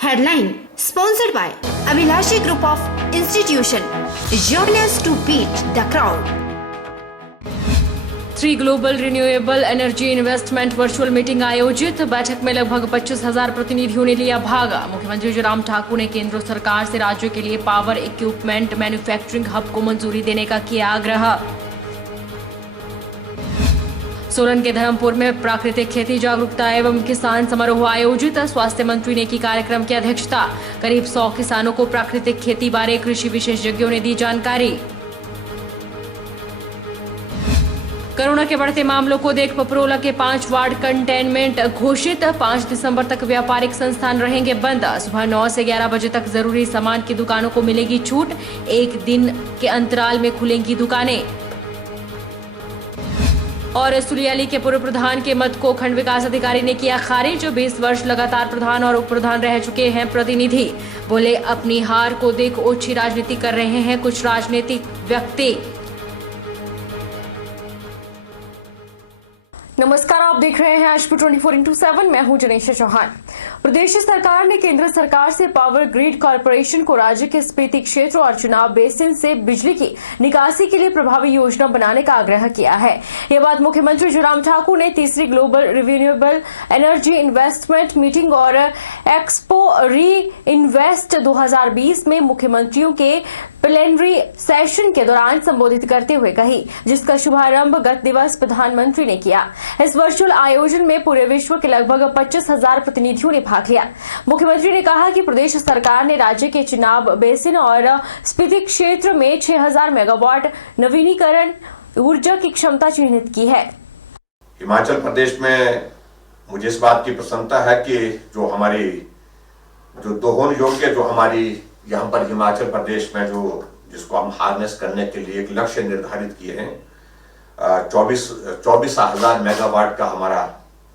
Headline sponsored by Abhilashi Group of Institution. Join us to beat the crowd. 3 global renewable energy investment virtual meeting आयोजित। बैठक में लगभग 25,000 प्रतिनिधियों ने लिया भाग। मुख्यमंत्री जयराम ठाकुर ने केंद्र सरकार से राज्य के लिए पावर इक्विपमेंट मैन्युफैक्चरिंग हब को मंजूरी देने का किया आग्रह। सोलन के धर्मपुर में प्राकृतिक खेती जागरूकता एवं किसान समारोह आयोजित। स्वास्थ्य मंत्री ने की कार्यक्रम की अध्यक्षता। करीब 100 किसानों को प्राकृतिक खेती बारे कृषि विशेषज्ञों ने दी जानकारी। कोरोना के बढ़ते मामलों को देख पपरोला के 5 वार्ड कंटेनमेंट घोषित। 5 दिसंबर तक व्यापारिक संस्थान रहेंगे बंद। सुबह 9 से 11 बजे तक जरूरी सामान की दुकानों को मिलेगी छूट। 1 दिन के अंतराल में खुलेंगी दुकानें। और सुलियाली के पूर्व प्रधान के मत को खंड विकास अधिकारी ने किया खारिज। 20 वर्ष लगातार प्रधान और उप प्रधान रह चुके हैं प्रतिनिधि। बोले अपनी हार को देख ओछी राजनीति कर रहे हैं कुछ राजनीतिक व्यक्ति। नमस्कार, आप देख रहे हैं एचपी 24x7। मैं हूं जनेशा चौहान। प्रदेश सरकार ने केंद्र सरकार से पावर ग्रिड कॉर्पोरेशन को राज्य के स्पीति क्षेत्र और चुनाव बेसिन से बिजली की निकासी के लिए प्रभावी योजना बनाने का आग्रह किया है। ये बात मुख्यमंत्री जयराम ठाकुर ने तीसरी global renewable energy investment meeting और एक्सपो री इन्वेस्ट 2020 में मुख्यमंत्रियों के प्लेनरी सेशन के दौरान संबोधित करते हुए कही, जिसका शुभारंभ गत दिवस प्रधानमंत्री ने किया। इस वर्चुअल आयोजन में पूरे विश्व के लगभग 25,000 प्रतिनिधियों ने भाग लिया। मुख्यमंत्री ने कहा कि प्रदेश सरकार ने राज्य के चिनाब बेसिन और स्पीति क्षेत्र में 6,000 मेगावाट नवीनीकरण ऊर्जा की क्षमता चिन्हित की है। हिमाचल प्रदेश में मुझे इस बात की प्रसन्नता है कि जो हमारी दोहन योग्य जो हमारी यहाँ पर हिमाचल प्रदेश में जिसको हम हार्नेस करने के लिए एक लक्ष्य निर्धारित किए हैं, 24,000 मेगावाट का हमारा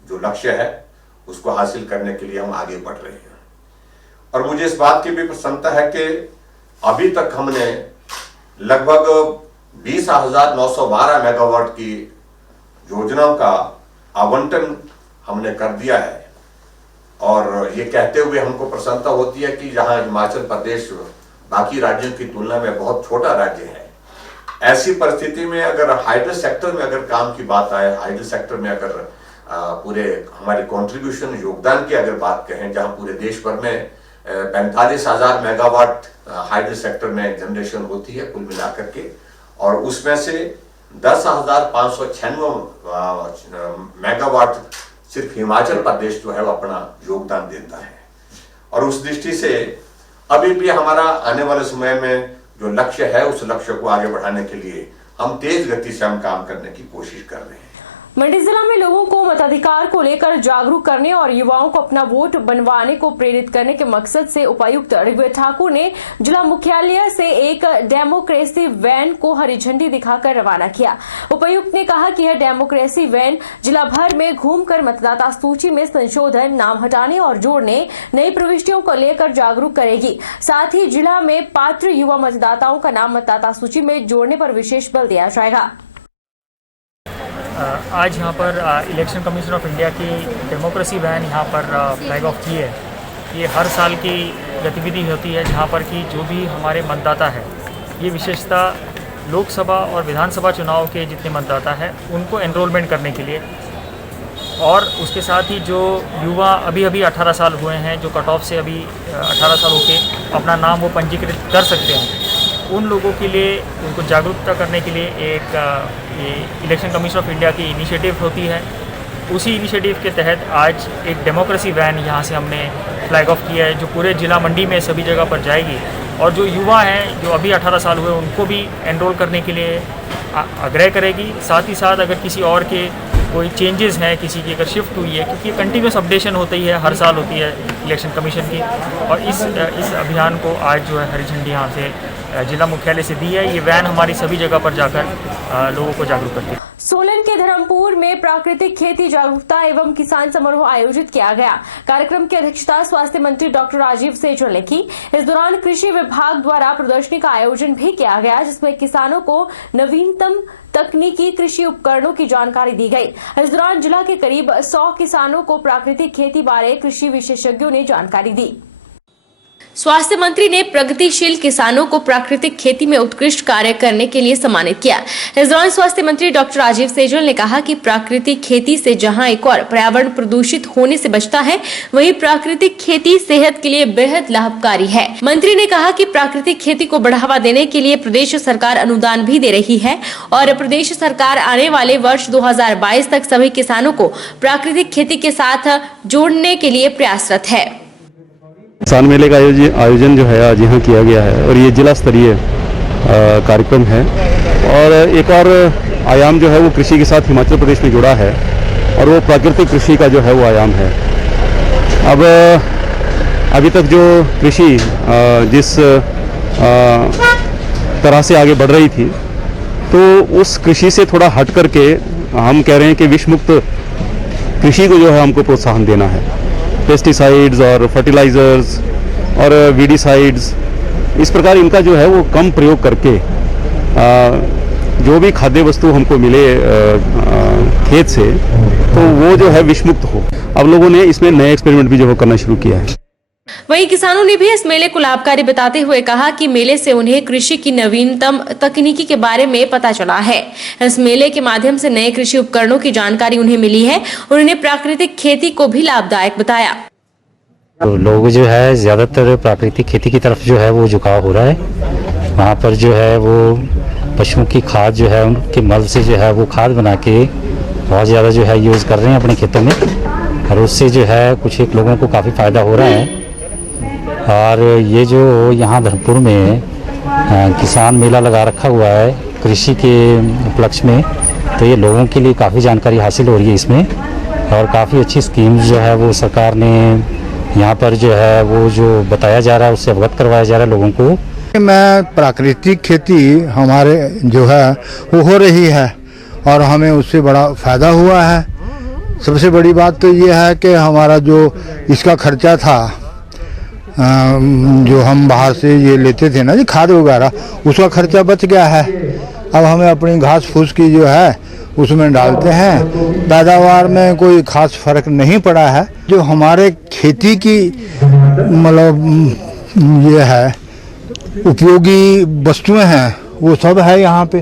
जो लक्ष्य है उसको हासिल करने के लिए हम आगे बढ़ रहे हैं। और मुझे इस बात की भी प्रसन्नता है कि अभी तक हमने लगभग 20,912 मेगावाट की योजनाओं का आवंटन हमने कर दिया है। और ये कहते हुए हमको प्रसन्नता होती है कि जहां हिमाचल प्रदेश बाकी राज्यों की तुलना में बहुत छोटा राज्य है, ऐसी परिस्थिति में अगर हाइड्रो सेक्टर में अगर काम की बात आए, हाइड्रो सेक्टर में अगर पूरे हमारे कंट्रीब्यूशन योगदान की अगर बात कहें, जहां पूरे देश भर में 45,000 मेगावाट हाइड्रो सेक्टर में जनरेशन होती है कुल मिलाकर के, और उसमें से 10,596 मेगावाट सिर्फ हिमाचल प्रदेश जो है वो अपना योगदान देता है। और उस दृष्टि से अभी भी हमारा आने वाले समय में जो लक्ष्य है उस लक्ष्य को आगे बढ़ाने के लिए हम तेज गति से हम काम करने की कोशिश कर रहे हैं। मंडी जिला में लोगों को मताधिकार को लेकर जागरूक करने और युवाओं को अपना वोट बनवाने को प्रेरित करने के मकसद से उपायुक्त ऋग्वेद ठाकुर ने जिला मुख्यालय से एक डेमोक्रेसी वैन को हरी झंडी दिखाकर रवाना किया। उपायुक्त ने कहा कि यह डेमोक्रेसी वैन जिला भर में घूमकर मतदाता सूची में संशोधन, नाम हटाने और जोड़ने, नई प्रविष्टियों को लेकर जागरूक करेगी। साथ ही जिला में पात्र युवा मतदाताओं का नाम मतदाता सूची में जोड़ने पर विशेष बल दिया जाएगा। आज यहाँ पर इलेक्शन कमीशन ऑफ इंडिया की डेमोक्रेसी वैन यहाँ पर फ्लैग ऑफ की है। ये हर साल की गतिविधि होती है जहाँ पर कि जो भी हमारे मतदाता है, ये विशेषतः लोकसभा और विधानसभा चुनाव के जितने मतदाता हैं उनको एनरोलमेंट करने के लिए, और उसके साथ ही जो युवा अभी 18 साल हुए हैं, जो कट ऑफ से अभी 18 साल होके अपना नाम वो पंजीकृत कर सकते हैं, उन लोगों के लिए उनको जागरूकता करने के लिए एक ये इलेक्शन कमीशन ऑफ इंडिया की इनिशिएटिव होती है। उसी इनिशिएटिव के तहत आज एक डेमोक्रेसी वैन यहाँ से हमने फ्लैग ऑफ किया है, जो पूरे ज़िला मंडी में सभी जगह पर जाएगी। और जो युवा हैं जो अभी 18 साल हुए उनको भी एनरोल करने के लिए आग्रह करेगी। साथ ही साथ अगर किसी और के कोई चेंजेस हैं, किसी की अगर शिफ्ट हुई है, क्योंकि कंटिन्यूस अपडेशन होती है, हर साल होती है इलेक्शन कमीशन की, और इस अभियान को आज जो है हरी झंडी यहाँ से जिला मुख्यालय से दी है। ये वैन हमारी सभी जगह पर जाकर लोगों को जागरूक करती है। सोलन के धर्मपुर में प्राकृतिक खेती जागरूकता एवं किसान समारोह आयोजित किया गया। कार्यक्रम की अध्यक्षता स्वास्थ्य मंत्री डॉक्टर राजीव सैजल ने की। इस दौरान कृषि विभाग द्वारा प्रदर्शनी का आयोजन भी किया गया, जिसमें किसानों को नवीनतम तकनीकी कृषि उपकरणों की जानकारी दी गई। इस दौरान जिला के करीब 100 किसानों को प्राकृतिक खेती बारे कृषि विशेषज्ञों ने जानकारी दी। स्वास्थ्य मंत्री ने प्रगतिशील किसानों को प्राकृतिक खेती में उत्कृष्ट कार्य करने के लिए सम्मानित किया। इस दौरान स्वास्थ्य मंत्री डॉक्टर राजीव सैजल ने कहा कि प्राकृतिक खेती से जहां एक और पर्यावरण प्रदूषित होने से बचता है, वहीं प्राकृतिक खेती सेहत के लिए बेहद लाभकारी है। मंत्री ने कहा कि प्राकृतिक खेती को बढ़ावा देने के लिए प्रदेश सरकार अनुदान भी दे रही है और प्रदेश सरकार आने वाले वर्ष 2022 तक सभी किसानों को प्राकृतिक खेती के साथ जोड़ने के लिए प्रयासरत है। किसान मेले का आयोजन जो है आज यहाँ किया गया है और ये जिला स्तरीय कार्यक्रम है और एक और आयाम जो है वो कृषि के साथ हिमाचल प्रदेश में जुड़ा है और वो प्राकृतिक कृषि का जो है वो आयाम है। अब अभी तक जो कृषि जिस तरह से आगे बढ़ रही थी, तो उस कृषि से थोड़ा हट करके हम कह रहे हैं कि विष मुक्त कृषि को जो है हमको प्रोत्साहन देना है। पेस्टिसाइड्स और फर्टिलाइजर्स और वीडिसाइड्स, इस प्रकार इनका जो है वो कम प्रयोग करके जो भी खाद्य वस्तु हमको मिले खेत से, तो वो जो है विषमुक्त हो। अब लोगों ने इसमें नए एक्सपेरिमेंट भी जो है करना शुरू किया है। वहीं किसानों ने भी इस मेले को लाभकारी बताते हुए कहा कि मेले से उन्हें कृषि की नवीनतम तकनीकी के बारे में पता चला है। इस मेले के माध्यम से नए कृषि उपकरणों की जानकारी उन्हें मिली है और उन्हें प्राकृतिक खेती को भी लाभदायक बताया। तो लोग जो है ज़्यादातर प्राकृतिक खेती की तरफ जो है वो झुकाव हो रहा है। वहाँ पर जो है वो पशुओं की खाद जो है उनके मल से जो है वो खाद बना के बहुत ज़्यादा जो है यूज़ कर रहे हैं अपने खेतों में और उससे जो है कुछ एक लोगों को काफ़ी फ़ायदा हो रहा है। और ये जो यहाँ धर्मपुर में किसान मेला लगा रखा हुआ है कृषि के उपलक्ष्य में, तो ये लोगों के लिए काफ़ी जानकारी हासिल हो रही है इसमें और काफ़ी अच्छी स्कीम्स जो है वो सरकार ने यहाँ पर जो है वो जो बताया जा रहा है उससे अवगत करवाया जा रहा है लोगों को। मैं प्राकृतिक खेती हमारे जो है वो हो रही है और हमें उससे बड़ा फ़ायदा हुआ है। सबसे बड़ी बात तो ये है कि हमारा जो इसका खर्चा था, जो हम बाहर से ये लेते थे ना जी खाद वगैरह, उसका खर्चा बच गया है। अब हमें अपनी घास फूस की जो है उसमें डालते हैं, पैदावार में कोई खास फर्क नहीं पड़ा है। जो हमारे खेती की मतलब ये है उपयोगी वस्तुएं हैं वो सब है यहाँ पे।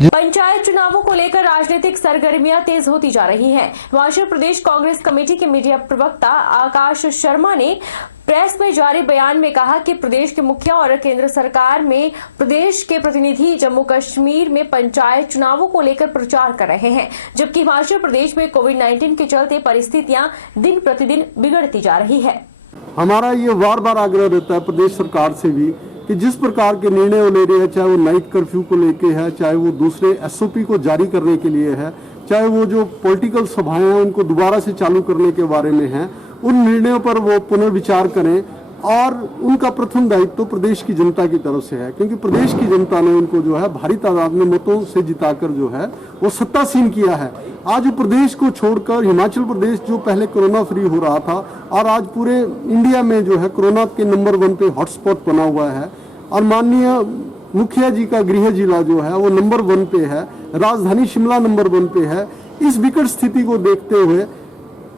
पंचायत चुनावों को लेकर राजनीतिक सरगर्मियां तेज होती जा रही हैं। हिमाचल प्रदेश कांग्रेस कमेटी के मीडिया प्रवक्ता आकाश शर्मा ने प्रेस में जारी बयान में कहा कि प्रदेश के मुखिया और केंद्र सरकार में प्रदेश के प्रतिनिधि जम्मू कश्मीर में पंचायत चुनावों को लेकर प्रचार कर रहे हैं, जबकि हिमाचल प्रदेश में कोविड-19 के चलते परिस्थितियां दिन प्रतिदिन बिगड़ती जा रही है। हमारा ये बार बार आग्रह रहता है प्रदेश सरकार से भी कि जिस प्रकार के निर्णय वो ले रहे हैं, चाहे वो नाइट कर्फ्यू को लेके है, चाहे वो दूसरे एसओपी को जारी करने के लिए है, चाहे वो जो पॉलिटिकल सभाएं हैं उनको दोबारा से चालू करने के बारे में है, उन निर्णयों पर वो पुनर्विचार करें। और उनका प्रथम दायित्व तो प्रदेश की जनता की तरफ से है, क्योंकि प्रदेश की जनता ने उनको जो है भारी तादाद में मतों से जिताकर जो है वो सत्तासीन किया है। आज प्रदेश को छोड़कर हिमाचल प्रदेश जो पहले कोरोना फ्री हो रहा था और आज पूरे इंडिया में जो है कोरोना के नंबर 1 पे हॉटस्पॉट बना हुआ है और माननीय मुखिया जी का गृह जिला जो है वो नंबर 1 पे है, राजधानी शिमला नंबर 1 पे है। इस विकट स्थिति को देखते हुए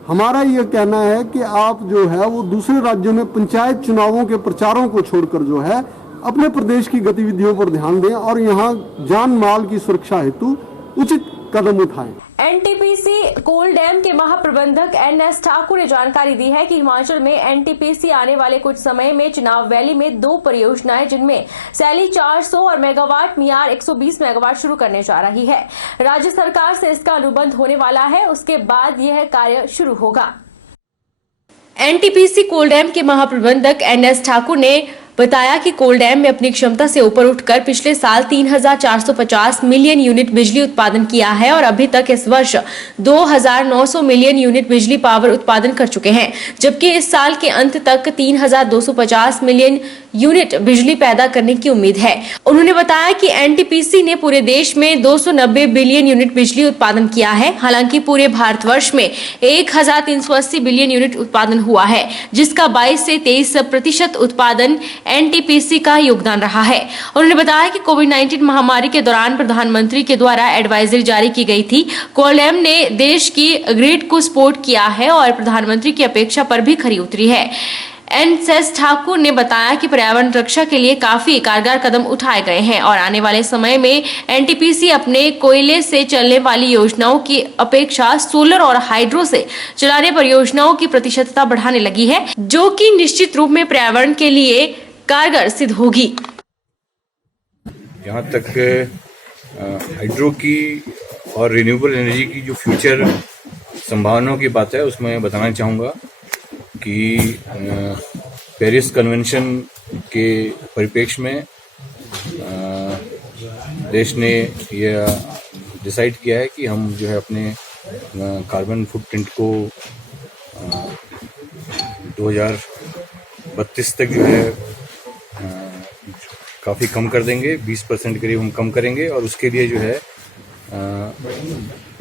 हमारा यह कहना है कि आप जो है वो दूसरे राज्यों में पंचायत चुनावों के प्रचारों को छोड़कर जो है अपने प्रदेश की गतिविधियों पर ध्यान दें और यहाँ जान माल की सुरक्षा हेतु उचित कदम उठाएं। एनटीपीसी कोल डैम के महाप्रबंधक एनएस ठाकुर ने जानकारी दी है कि हिमाचल में एनटीपीसी आने वाले कुछ समय में चिनाब वैली में 2 परियोजनाएं जिनमें सैली 400 और मेगावाट मियार 120 मेगावाट शुरू करने जा रही है। राज्य सरकार से इसका अनुबंध होने वाला है, उसके बाद यह कार्य शुरू होगा। एनटीपीसी कोल डैम के महाप्रबंधक एनएस ठाकुर ने बताया कि कोल डैम में अपनी क्षमता से ऊपर उठकर पिछले साल 3,450 मिलियन यूनिट बिजली उत्पादन किया है और अभी तक इस वर्ष 2,900 मिलियन यूनिट बिजली पावर उत्पादन कर चुके हैं, जबकि इस साल के अंत तक 3,250 मिलियन यूनिट बिजली पैदा करने की उम्मीद है। उन्होंने बताया कि एनटीपीसी ने पूरे देश में 290 बिलियन यूनिट बिजली उत्पादन किया है। हालांकि पूरे भारतवर्ष में 1,380 बिलियन यूनिट उत्पादन हुआ है, जिसका 22 से 23% उत्पादन एनटीपीसी का योगदान रहा है। उन्होंने बताया कि कोविड-19 महामारी के दौरान प्रधानमंत्री के द्वारा एडवाइजरी जारी की गई थी। कोल डैम ने देश की ग्रिड को सपोर्ट किया है और प्रधानमंत्री की अपेक्षा पर भी खरी उतरी है। एन.एस. ठाकुर ने बताया कि पर्यावरण रक्षा के लिए काफी कारगर कदम उठाए गए हैं और आने वाले समय में एनटीपीसी अपने कोयले से चलने वाली योजनाओं की अपेक्षा सोलर और हाइड्रो से चलाने परियोजनाओं की प्रतिशतता बढ़ाने लगी है, जो कि निश्चित रूप में पर्यावरण के लिए कारगर सिद्ध होगी। जहाँ तक हाइड्रो की और रिन्यूएबल एनर्जी की जो फ्यूचर संभावनाओं की बात है, उसमें मैं बताना चाहूँगा कि पेरिस कन्वेंशन के परिप्रेक्ष्य में देश ने यह डिसाइड किया है कि हम जो है अपने कार्बन फुटप्रिंट को 2032 तक जो है काफ़ी कम कर देंगे, 20% करीब हम कम करेंगे। और उसके लिए जो है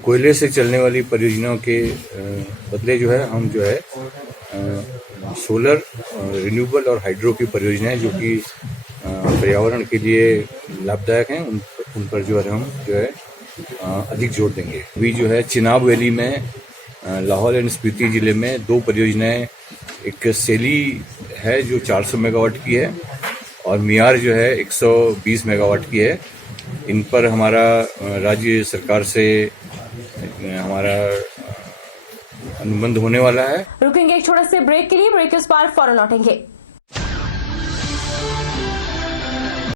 कोयले से चलने वाली परियोजनाओं के बदले जो है हम जो है सोलर, रिन्यूएबल और हाइड्रो की परियोजनाएं जो कि पर्यावरण के लिए लाभदायक हैं, उन पर जो है हम जो है अधिक जोर देंगे। अभी जो है चिनाब वैली में लाहौल एंड स्पीति जिले में 2 परियोजनाएं, एक सेली है जो 400 मेगावाट की है और मियार जो है 120 मेगावाट की है। इन पर हमारा राज्य सरकार से हमारा अनुबंध होने वाला है। रुकेंगे एक छोटे से ब्रेक के लिए, ब्रेक के उस पार फौरन लौटेंगे।